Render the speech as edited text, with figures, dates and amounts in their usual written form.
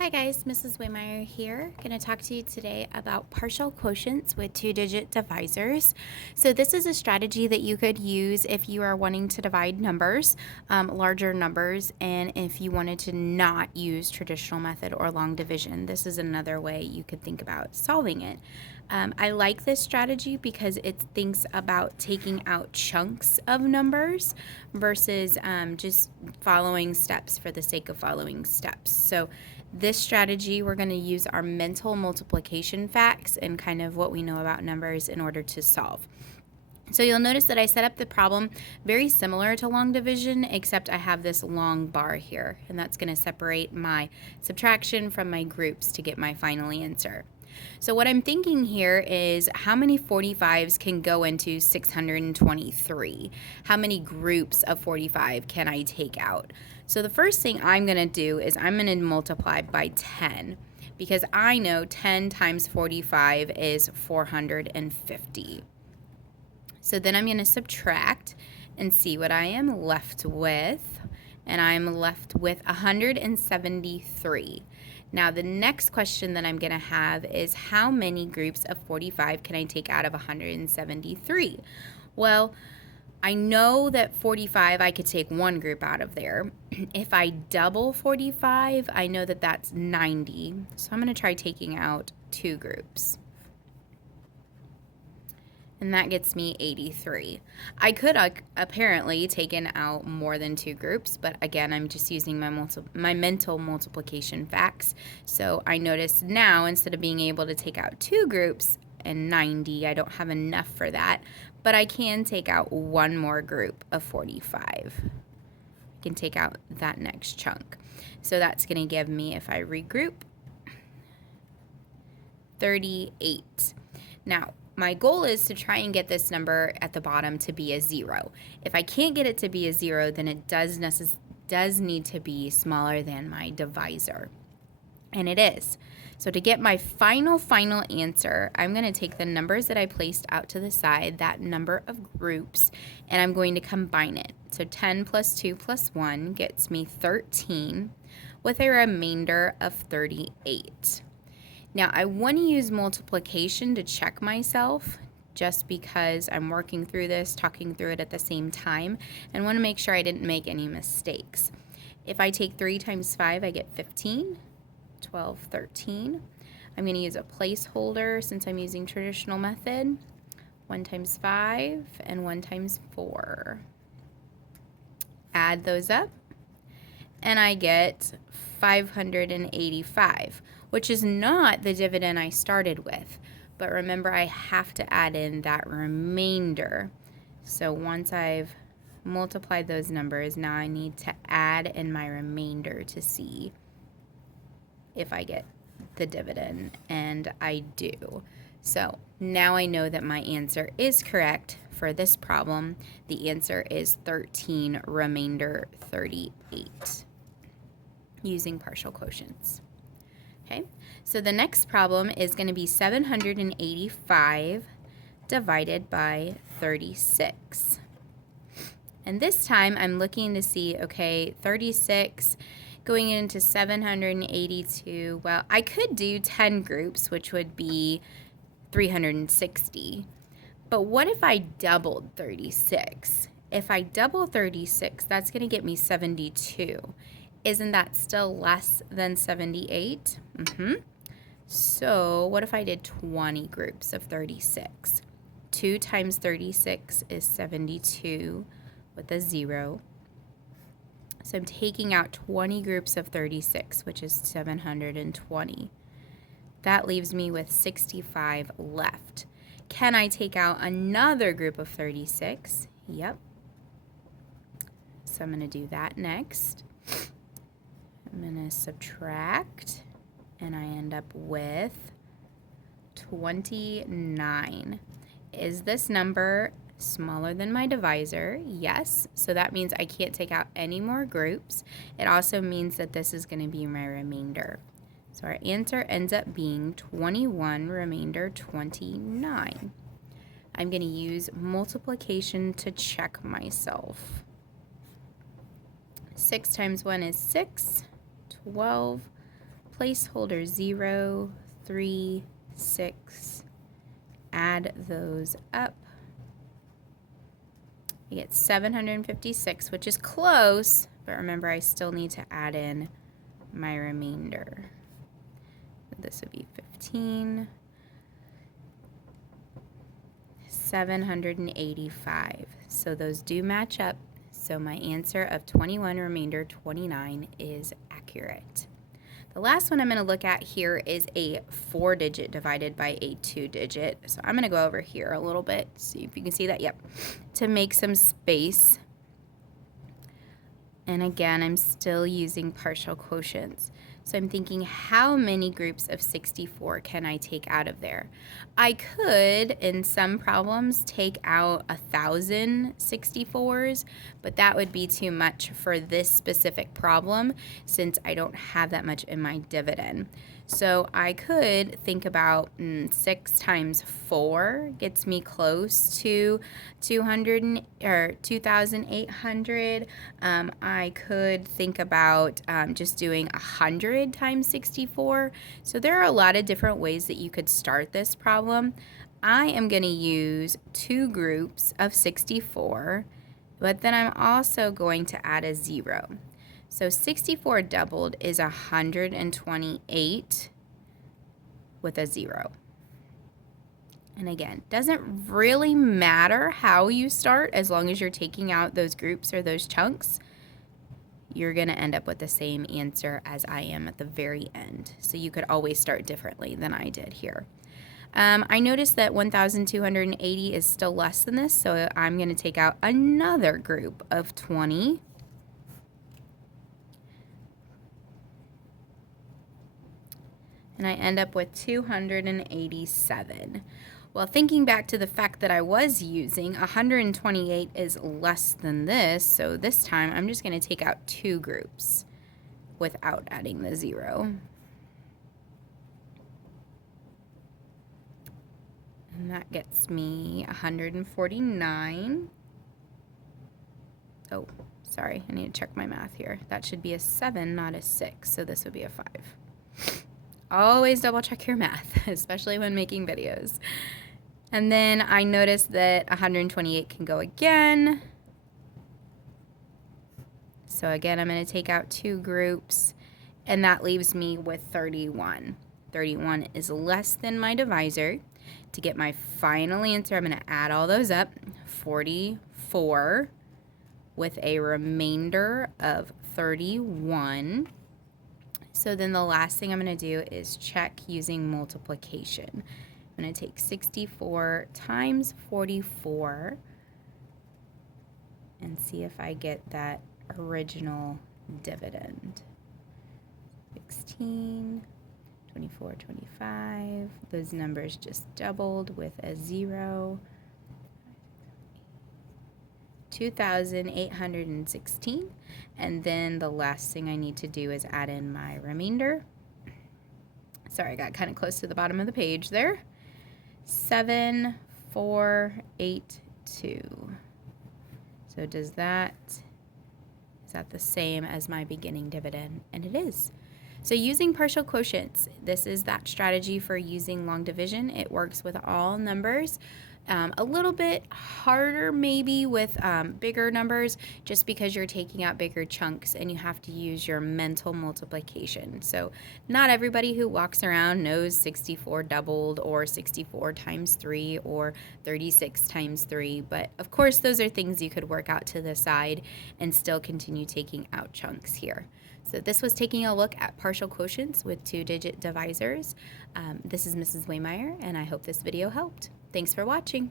Hi guys, Mrs. Waymeyer here. Going to talk to you today about partial quotients with two-digit divisors. So this is a strategy that you could use if you are wanting to divide numbers, larger numbers, and if you wanted to not use traditional method or long division. This is another way you could think about solving it. I like this strategy because it thinks about taking out chunks of numbers versus just following steps for the sake of following steps. So this strategy, we're going to use our mental multiplication facts and kind of what we know about numbers in order to solve. So you'll notice that I set up the problem very similar to long division, except I have this long bar here, and that's going to separate my subtraction from my groups to get my final answer. So what I'm thinking here is how many 45s can go into 623? How many groups of 45 can I take out? So the first thing I'm going to do is I'm going to multiply by 10 because I know 10 times 45 is 450. So then I'm going to subtract and see what I am left with. And I'm left with 173. Now the next question that I'm going to have is how many groups of 45 can I take out of 173? Well, I know that 45, I could take one group out of there. If I double 45, I know that that's 90. So I'm going to try taking out two groups. And that gets me 83. I could apparently taken out more than two groups, but again, I'm just using my mental multiplication facts. So I notice now, instead of being able to take out two groups and 90, I don't have enough for that, but I can take out one more group of 45. I can take out that next chunk. So that's going to give me, if I regroup, 38. Now, my goal is to try and get this number at the bottom to be a 0. If I can't get it to be a 0, then it does need to be smaller than my divisor. And it is. So to get my final answer, I'm going to take the numbers that I placed out to the side, that number of groups, and I'm going to combine it. So 10 plus 2 plus 1 gets me 13 with a remainder of 38. Now, I want to use multiplication to check myself just because I'm working through this, talking through it at the same time, and want to make sure I didn't make any mistakes. If I take 3 times 5, I get 15, 12, 13. I'm going to use a placeholder since I'm using traditional method. 1 times 5 and 1 times 4. Add those up, and I get 585, which is not the dividend I started with. But remember, I have to add in that remainder. So once I've multiplied those numbers, now I need to add in my remainder to see if I get the dividend, and I do. So now I know that my answer is correct for this problem. The answer is 13, remainder 38, using partial quotients. Okay, so the next problem is going to be 785 divided by 36. And this time I'm looking to see, okay, 36 going into 782. Well, I could do 10 groups, which would be 360. But what if I doubled 36? If I double 36, that's going to get me 72. Isn't that still less than 78? So what if I did 20 groups of 36? 2 times 36 is 72 with a 0. So I'm taking out 20 groups of 36, which is 720. That leaves me with 65 left. Can I take out another group of 36? Yep. So I'm going to do that next. I'm going to subtract, and I end up with 29. Is this number smaller than my divisor? Yes. So that means I can't take out any more groups. It also means that this is going to be my remainder. So our answer ends up being 21, remainder 29. I'm going to use multiplication to check myself. 6 times 1 is 6. 12 placeholder 0, 3, 6, add those up. You get 756, which is close, but remember I still need to add in my remainder. This would be 15, 785. So those do match up. So my answer of 21 remainder 29 is accurate. The last one I'm going to look at here is a 4-digit divided by a 2-digit. So I'm going to go over here a little bit, see if you can see that. Yep. To make some space. And again, I'm still using partial quotients. So I'm thinking, how many groups of 64 can I take out of there? I could, in some problems, take out 1,000 64s, but that would be too much for this specific problem since I don't have that much in my dividend. So I could think about 6 times 4 gets me close to 200 or 2,800. I could think about just doing 100 times 64. So there are a lot of different ways that you could start this problem. I am going to use 2 groups of 64, but then I'm also going to add a 0. So 64 doubled is 128 with a 0. And again, doesn't really matter how you start as long as you're taking out those groups or those chunks. You're going to end up with the same answer as I am at the very end. So you could always start differently than I did here. I noticed that 1,280 is still less than this, so I'm going to take out another group of 20. And I end up with 287. Well, thinking back to the fact that I was using 128 is less than this, so this time I'm just going to take out 2 groups without adding the 0. And that gets me 149. Oh, sorry, I need to check my math here. That should be a 7, not a 6, so this would be a 5. Always double check your math, especially when making videos. And then I noticed that 128 can go again. So again, I'm going to take out 2 groups, and that leaves me with 31. 31 is less than my divisor. To get my final answer, I'm going to add all those up. 44 with a remainder of 31. So then the last thing I'm going to do is check using multiplication. I'm going to take 64 times 44 and see if I get that original dividend. 16, 24, 25. Those numbers just doubled with a 0. 2,816, and then the last thing I need to do is add in my remainder. Sorry, I got kind of close to the bottom of the page there. 7,482. So is that the same as my beginning dividend? And it is. So using partial quotients, this is that strategy for using long division. It works with all numbers. A little bit harder maybe with bigger numbers just because you're taking out bigger chunks and you have to use your mental multiplication. So not everybody who walks around knows 64 doubled or 64 times 3 or 36 times 3, but of course those are things you could work out to the side and still continue taking out chunks here. So this was taking a look at partial quotients with 2-digit divisors. This is Mrs. Waymeyer, and I hope this video helped. Thanks for watching.